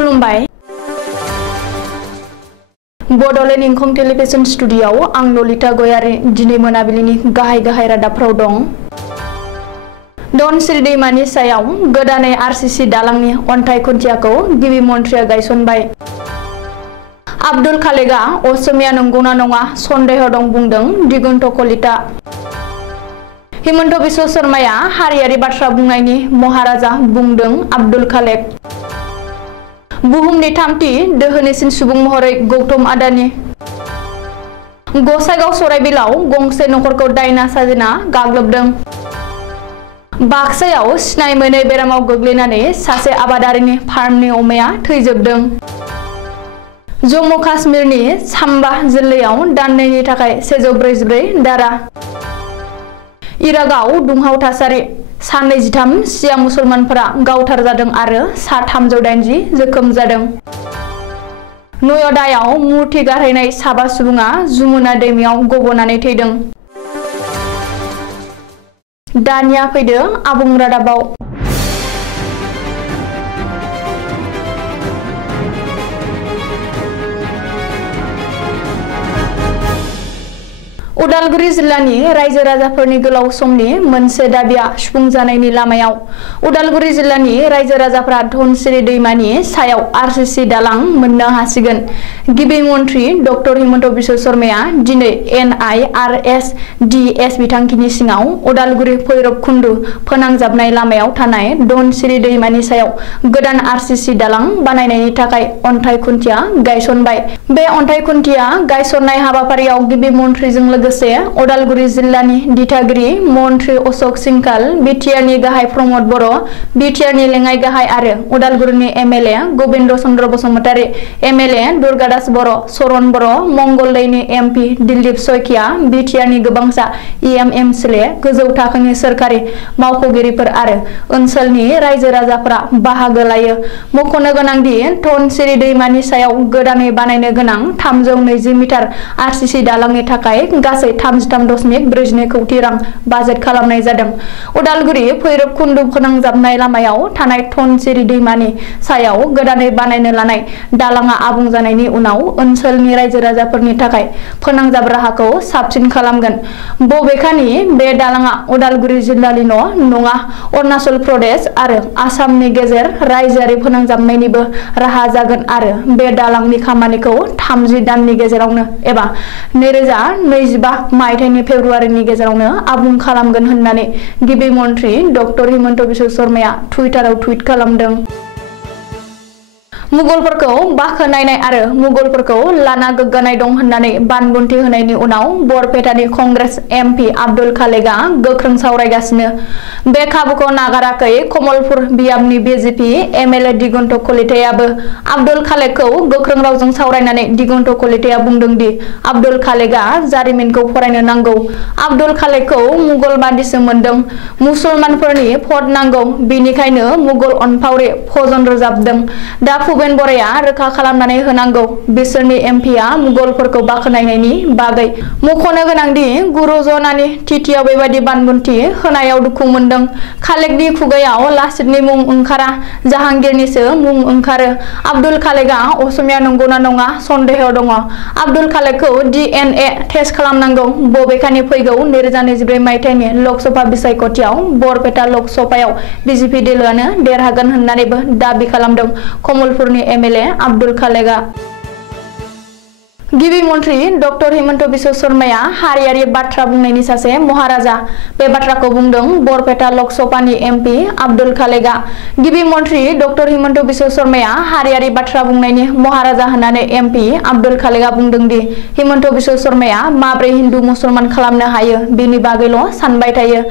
खुलुमबाय बड'लेण्ड इंखं टेलिभिजन स्टुडिय'आव आं ललिता गयारी दिनै मोनाबिलिनि गाहाय रादाबफोराव दं। धनसिरि दैमानि सायाव गोदानै आरसीसी दालांनि अन्थाइ खुन्थियाखौ गिबि मन्थ्रिया गायसनबाय। आब्दुल खालेकआ असमिया नंगौना नङा सन्देह दं बुंदों दिगन्त कलिता। हिमन्त बिश्व शर्माया हारियारि बाथ्रा बुंनायनि महाराजा बुंदों आब्दुल खालेक। बुहुमनि थामथि दोहोनिसिन सुबुं महरै गौतम आदानि। गसाइगाव सराइबिलाव गंसे नखरखौ दायना साजिना गाग्लोबदों। बाक्सायाव सिनाय मोनै बेरामाव गोग्लैनानै सासे आबादारिनि फार्मनि अमाया थैजोबदों। जम्मु काश्मीरनि साम्बा जिल्लायाव दाननैनि थाखाय 144 दारा। इराकआव दुंहाव थासारि, सा 23 शिया मुसलमानफोरा गावथार जादों आरो सा 380 जोखोम जादों। नयदायाव मुर्ति गारहैनाय साबा सुबुङा जुमुना दैमायाव गबनानै थैदों। दानिया फैदो आबुं रादाबाव। उदालगुरि जिल्लानि रायजो राजाफोरनि गोलाव समनि मोनसे दाबिया सुफुंजानायनि लामायाव। उदालगुरि जिल्लानि रायजो राजाफोरा धनसिरि दैमानि सायाव आरसीसी दालां मोननो हासिगोन। गिबि मन्थ्रि डक्टर हिमन्त बिश्व शर्माया दिनै NIRSDS बिथांखिनि सिङाव उदालगुरि भैरबकुन्दु फोनांजाबनाय लामायाव थानाय धनसिरि दैमानि सायाव गोदान आरसीसी दालां बानायनायनि थाखाय अन्थाइ खुन्थिया गायसनबाय। बे अन्थाइ खुन्थिया गायसननाय हाबाफारियाव गिबि मन्थ्रिजों लोगोसे उदालगुरि जिल्लानि दिथागिरि मन्थ्रि अशोक सिंकाल, बिटिआरनि गाहाय प्रमद बर', बिटिआरनि लेङाइ गाहाय आरो उदालगुरिनि MLA गबिन्द चन्द्र बसुमतारी, MLA दुर्गादास बर', सरन बर', मंगलदैनि MP दिलीप सयखिया, बिटिआरनि गोबांसा EMMCLA, गोजौ थाखोनि सोरखारि मावख'गिरिफोर आरो ओनसोलनि रायजो राजाफोरा बाहागो लायो। मख'नो गोनांदि धनसिरि दैमानि सायाव गोदानै बानायनो गोनां 320 मिटार आरसीसी दालांनि थाखाय गासै 33.42 कौटि रां बाजेट खालामनाय जादों। उदालगुरि भैरबकुन्दु फोनांजाबनाय लामायाव थानाय धनसिरि दैमानि सायाव गोदानै बानायनो लानाय दालांआ आबुं जानायनि उनाव ओनसोलनि रायजो राजाफोरनि थाखाय फोनांजाब राहाखौ साबसिन खालामगोन। बबेखानि बे दालांआ उदालगुरि जिल्लानिल' नङा, अरुणाचल प्रदेश आरो आसामनि गेजेर रायजोआरि फोनांजाबनायनिबो राहा जागोन आरो बे दालांनि खामानिखौ 30 दाननि गेजेरावनो एबा 2025 मायथाइनि फेब्रुवारिनि गेजेरावनो आबुं खालामगोन होननानै गिबि मन्थ्रि डक्टर हिमन्त बिश्व शर्माया टुइटाराव टुइट खालामदों। मुगलफोरखौ बाखनायनाय आरो मुगलफोरखौ लाना गोग्गानाय दं होननानै बानबुंथि होनायनि उनाव बरपेटानि कंग्रेस MP आब्दुल खालेकआ गोख्रों सावरायगासिनो। बे खाबुखौ नागाराखै कमलपुर बियाबनि BJP MLA दिगन्त कलितायाबो। आब्दुल खालेकखौ गोख्रों रावजों सावरायनानै दिगन्त कलिताया बुंदों दि आब्दुल खालेकआ जारिमिनखौ फरायनो नांगौ। आब्दुल खालेकखौ मुगलबादिसो मोनदों। मुसलमानफोरनि भट नांगौ, बेनिखायनो मुगल अनफावरि भजन रोजाबदों। दा भुपेन बराया रोखा खालामनानै होनांगौ बिसोरनि MPआ मुगलफोरखौ बाखनायनायनि बागै। मख'नो गोनांदि गुरु जनानि तिथियाव बेबादि बानबुंथि होनायाव दुखु मोनदों। खालेकनि खुगायाव लासितनि मुं ओंखारा, जाहांगीरनिसो मुं ओंखारो। आब्दुल खालेकआ असमिया नंगौना नङा सन्देह दङ। आब्दुल खालेकखौ DNA टेस्ट खालामनांगौ। बबेखानि फैगौ 2024 मायथाइनि लकसभा बिसायख'थियाव बरपेटा लकसभायाव BJP दोलोआनो देरहागोन होननानैबो दाबि खालामदों कमलपुरनि MLA आब्दुल खालेकआ। गिबि मन्थ्रि डक्टर हिमन्त बिश्व शर्माया हारियारि बाथ्रा बुंनायनि सासे महाराजा। बे बाथ्राखौ बुंदों बरपेटा लकसभानि MP आब्दुल खालेकआ। गिबि मन्थ्रि डक्टर हिमन्त बिश्व शर्माया हारियारि बाथ्रा बुंनायनि महाराजा होननानै MP आब्दुल खालेकआ बुंदों दि हिमन्त बिश्व शर्माया माब्रै हिन्दु मुसलमान खालामनो हायो बेनि बागैल' सानबाय थायो।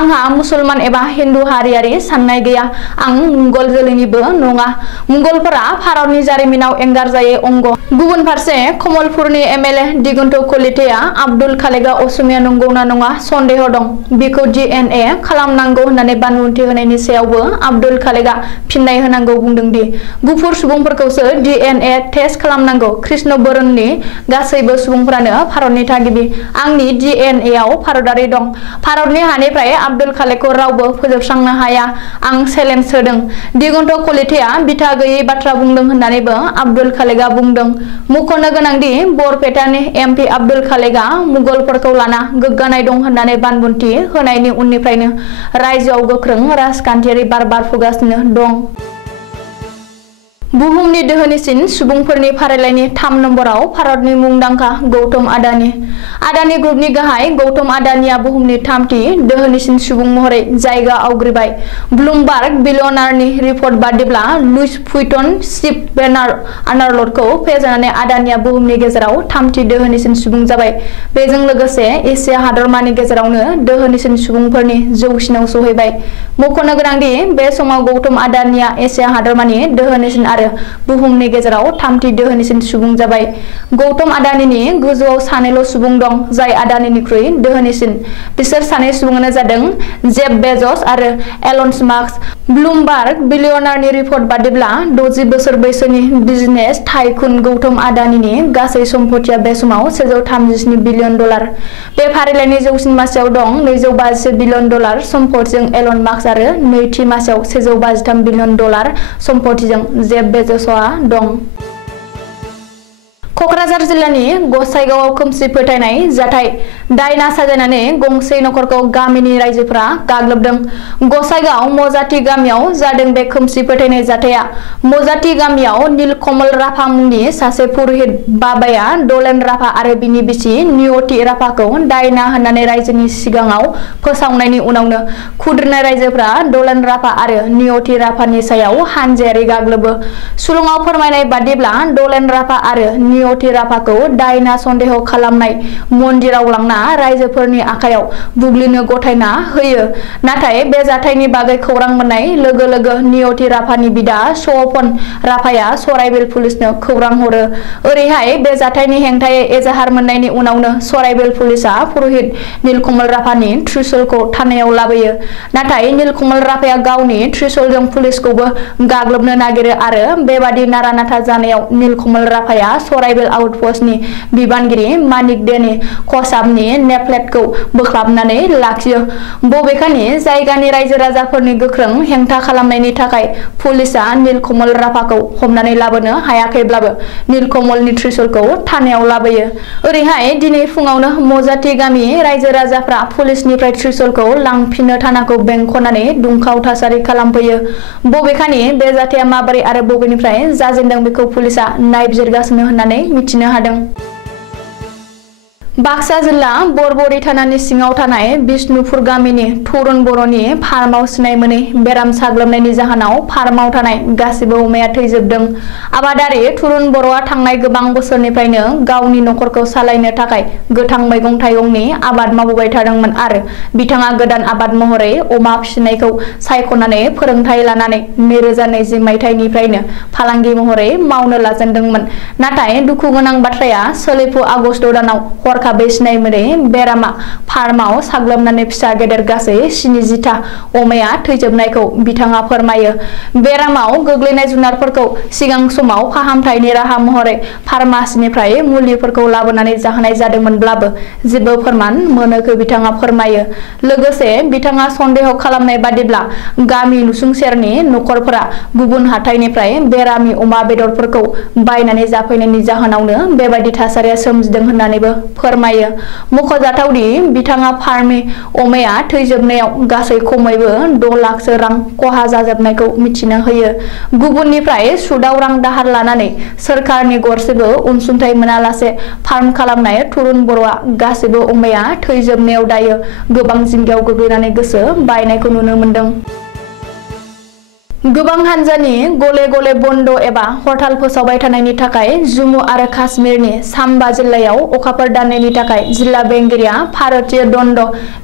आंहा मुसलमान एबा हिन्दु हारियारि साननाय गैया। आं मुगल जोलैनिबो नङा। मुगलफोरा भारतनि जारिमिनाव एंगारजायै अंग। गुबुन फारसे कमल मंगलपुरनि एमएलए दिगन्त कलिताया आब्दुल खालेकआ असमिया नंगौना नङा सन्देह दं बिखौ DNA खालामनांगौ होननानै बानबुंथि होनायनि सायावबो आब्दुल खालेकआ फिननाय होनांगौ बुंदों दि गुफुर सुबुंफोरखौसो DNA टेस्ट खालामनांगौ कृष्ण बरननि गासैबो सुबुंफोरानो भारतनि थागिबि आंनि DNA आव भारतारि दं भारतनि हानिफ्राय आब्दुल खालेकखौ रावबो फोजोबस्रांनो हाया आं चेलेन्ज होदों दिगन्त कलिताया बिथा गैयै बाथ्रा बुंदों होननानैबो आब्दुल खालेकआ बुंदों मुख'नो गोनांदि बरपेटानि MP आब्दुल खालेकआ मुगलफोरखौ लाना गोग्गानाय दं होननानै बानबुंथि होनायनि उननिफ्रायनो रायजोआव गोख्रों राजखान्थियारि बार बारफुगासिनो दं। बुहुमनि दोहोनिसिन सुबुंफोरनि फारिलाइनि 3 नम्बराव भारतनि मुंदांखा गौतम आदानी आदानी ग्रुपनि गाहाय गौतम आदानीआ बुहुमनि 3थि दोहोनिसिन सुबुं महरै जायगा आवग्रिबाय ब्लुमबार्ग बिलियनारनि रिपर्ट बादिब्ला लुइस फुइटन चिफ बेनार आर्नल्डखौ फेजेननानै आदानीआ बुहुमनि गेजेराव 3थि दोहोनिसिन सुबुं जाबाय बेजों लोगोसे एसिया हादरमानि गेजेरावनो दोहोनिसिन सुबुंफोरनि जौसिनाव सौहैबाय मख'नो गोनांदि बे समाव गौतम आदानीआ एसिया हादरमानि दोहोनिसिन आरो बुहुमनि गेजेराव 3थि दोहोनिसिन सुबुं जाबाय गौतम आदानीनि गोजौआव सानैल' सुबुं दं जाय आदानीनिख्रुइ दोहोनिसिन बिसोर सानै सुबुङानो जादों जेफ बेजस आरो एलन मास्क ब्लुमबार्ग बिलियनारनि रिपर्ट बादिब्ला 60 बोसोर बैसोनि बिजनेस टाइकुन गौतम आदानीनि गासै सम्पथिया बे समाव $137 बिलियन बे फारिलाइनि जौसिन मासियाव दं $251 बिलियन सम्पथिजों एलन मास्क आरो नैथि मासियाव $153 बिलियन सम्पथिजों जेफ बेजसआ दं। कक्राझार जिल्लानि गसाइगावआव खोमसि फोथायनाय जाथाय दायना साजायनानै गंसे नखरखौ गामिनि रायजोफोरा गाग्लोबदों गसाइगाव मजाति गामियाव जादों बे खोमसि फोथायनाय जाथाया मजाति गामियाव नीलकमल राभा मुंनि सासे पुरहित बाबाया डलेन राभा आरो बिनि बिसि नियति राभाखौ दायना होननानै रायजोनि सिगाङाव फोसावनायनि उनावनो खुद्रिनाय रायजोफोरा डलेन राभा आरो नियति राभानि सायाव हानजायारि गाग्लोबो सुलुङाव फोरमायनाय बादिब्ला डलेन राभा आरो नियति राभाखौ दायना सन्देह खालामनाय मन्दिराव लांना रायजोफोरनि आखायाव बुग्लिनो गथायना होयो नाथाय बे जाथायनि बागै खौरां मोननाय लोगो लोगो नियति राभानि बिदा सपन राभाया सराइबिल पुलिसनो खौरां हरो ओरैहाय बे जाथायनि हेंथायै एजाहार मोननायनि उनावनो सराइबिल पुलिसआ पुरहित नीलकमल राभानि त्रिशूलखौ थानायाव लाबोयो नाथाय नीलकमल राभाया गावनि त्रिशूलजों पुलिसखौबो गाग्लोबनो नागिरो आरो बेबादि नारा-नाथा जानायाव नीलकमल राभाया सराइबिल आउटपोस्टनि बिबानगिरि मानिक देनि खसाबनि नेप्लेटखौ बोख्लाबनानै लाखियो बबेखानि जायगानि रायजो राजाफोरनि गोख्रों हेंथा खालामनायनि थाखाय पुलिसआ नीलकमल राभाखौ हमनानै लाबोनो हायाखैब्लाबो नीलकमलनि त्रिशूलखौ थानायाव लाबोयो ओरैहाय दिनै फुङावनो मजाति गामि रायजो राजाफ्रा पुलिसनिफ्राय त्रिशूलखौ लांफिननो थानाखौ बेंखनानै दुंखाव थासारि खालामफैयो बबेखानि बे जाथाया माबोरै आरो बबेनिफ्राय जाजेनदों बेखौ पुलिसआ नायबिजिरगासिनो होननानै मिथिनो हादों। बाक्सा जिल्ला बरबरी थानानि सिङाव थानाय बिष्णुपुर गामिनि थरुन बर'नि फार्माव सिनाय मोनै बेराम साग्लोबनायनि जाहोनाव फार्माव थानाय गासिबो अमाया थैजोबदों आबादारि थरुन बर'आ थांनाय गोबां बोसोरनिफ्रायनो गावनि नखरखौ सालायनो थाखाय गोथां मैगं थाइगंनि आबाद मावबोबाय थादोंमोन आरो बिथाङा गोदान आबाद महरै अमा फिसिनायखौ सायख'नानै फोरोंथाय लानानै 2020 मायथाइनिफ्रायनो फालांगि महरै मावनो लाजेनदोंमोन नाथाय दुखु गोनां बाथ्राया सोलिफु आगस्त दानाव हरखाबै सिनाय मोनै बेरामा फार्माव साग्लोबनानै फिसा गेदेर गासै 70टा अमाया थैजोबनायखौ बिथाङा फोरमायो बेरामाव गोग्लैनाय जुनारफोरखौ सिगां समाव फाहामथायनि राहा महरै फार्मासिनिफ्राय मुलिफोरखौ लाबोनानै जाहोनाय जादोंमोनब्लाबो जेबो फोरमान मोनोखै बिथाङा फोरमायो लोगोसे बिथाङा सन्देह खालामनाय बादिब्ला गामि नुसुंसेरनि नखरफोरा गुबुन हाथाइनिफ्राय बेरामि अमा बेदरफोरखौ बायनानै जाफैनायनि जाहोनावनो बेबादि थासारिया सोमजिदों होननानैबो फोरमायो मख'जाथावदि बिथाङा फार्मनि अमाया थैजोबनायाव गासै खमैबो 6 लाखसो रां खहा जाजोबनायखौ मिथिनो होयो गुबुननिफ्राय सुदाव रां दाहार लानानै सोरखारनि गरसेबो अनसुंथाइ मोनालासे फार्म खालामनाय थरुन बर'आ गासैबो अमाया थैजोबनायाव दायो गोबां जिंगायाव गोग्लैनानै गोसो बायनायखौ नुनो मोनदों। गोबां हानजानि गले गले बन्द एबा हरताल फोसावबाय थानायनि थाखाय जम्मु आरो काश्मीरनि साम्बा जिल्लायाव अखाफोर दाननायनि थाखाय जिल्ला बेंगिरिया भारतीय दंड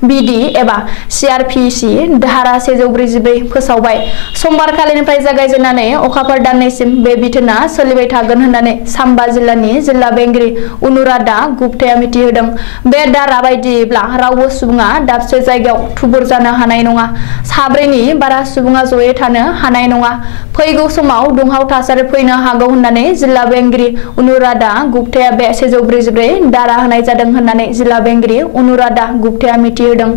बिधि एबा CRPC धारा 144 फोसावबाय। समबारखालिनिफ्राय जागायजेननानै अखाफोर दाननायसिम बे बिथोना सोलिबाय थागोन होननानै साम्बा जिल्लानि जिल्ला बेंगिरि अनुराधा गुप्ताया मिथिहोदों। बे दारा बायदियैब्ला रावबो सुबुङा दाबसे जायगायाव थुबुर जानो हानाय नङा। साब्रैनि बारा सुबुङा जयै थानो हानाय नङा। फैगौ समाव दुंहाव थासारि फैनो हागौ होननानै जिल्ला बेंगिरि अनुराधा गुप्ताया बे 144 दारा होनाय जादों होननानै जिल्ला बेंगिरि अनुराधा गुप्ताया मिथिहोदों।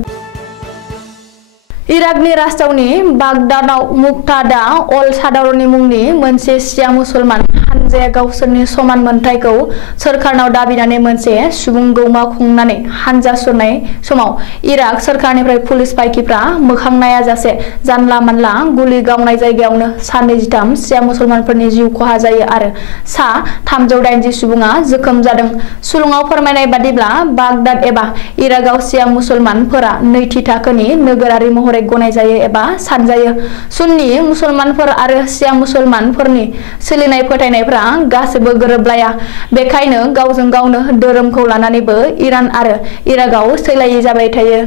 इराकनि राजथावनि बागदादआव मुक्तादा अल सादारनि मुंनि मोनसे शिया मुसलमान हानजाया गावसोरनि समान मोनथायखौ सोरखारनाव दाबिनानै मोनसे सुबुं गौमा खुंनानै हानजा सुरनाय समाव इराक सोरखारनिफ्राय पुलिस बायखिफ्रा मोखां नायाजासे जानला मानला गुलि गावनाय जायगायावनो सा 23 शिया मुसलमानफोरनि जिउ खहा जायो आरो सा 380 सुबुङा जोखोम जादों। सुलुङाव फोरमायनाय बादिब्ला बागदाद एबा इराकआव शिया मुसलमानफोरा नैथि थाखोनि नोगोरारि महरै गनायजायो एबा सानजायो। सुन्नी मुसलमानफोर आरो शिया मुसलमानफोरनि सोलिनाय फोथायनायफ्रा गासैबो गोरोबलाया। बेखायनो गावजों गावनो धोरोमखौ लानानैबो इरान आरो इराकआव सैलायि जाबाय थायो।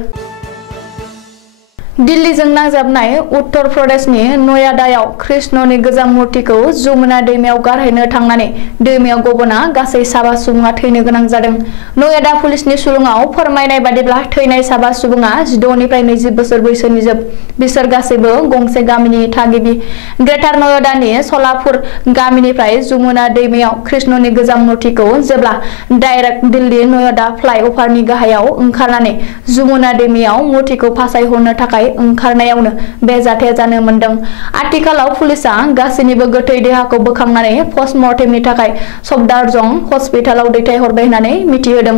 दिल्लीजों नांजाबनाय उत्तर प्रदेशनि नयडायाव कृष्णनि गोजाम मुर्तिखौ जमुना दैमायाव गारहैनो थांनानै दैमायाव गबोना गासै 7 सुबुङा थैनो गोनां जादों। नयडा पुलिसनि सुलुङाव फोरमायनाय बादिब्ला थैनाय 7 सुबुङा 16 निफ्राय 20 बोसोर बैसोनि जोब। बिसोर गासैबो गंसे गामिनि थागिबि। ग्रेटार नयडानि सलापुर गामिनिफ्राय जमुना दैमायाव कृष्णनि गोजाम मुर्तिखौ जेब्ला डाइरेक्ट दिल्ली नयडा फ्लाइअभारनि गाहायाव ओंखारनानै जमुना दैमायाव मुर्तिखौ फासायहरनो थाखाय ओंखारनायावनो बे जाथाया जानो मोनदों। आथिखालाव पुलिसआ गासैनिबो गोथै देहाखौ बोखांनानै पस्टमर्टेमनि थाखाय सफदारजंग हस्पिटालाव दैथायहरबाय होननानै मिथिहोदों।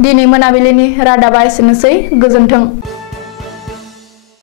दिनै मोनाबिलिनि रादाबा एसेनोसै। गोजोन्थों।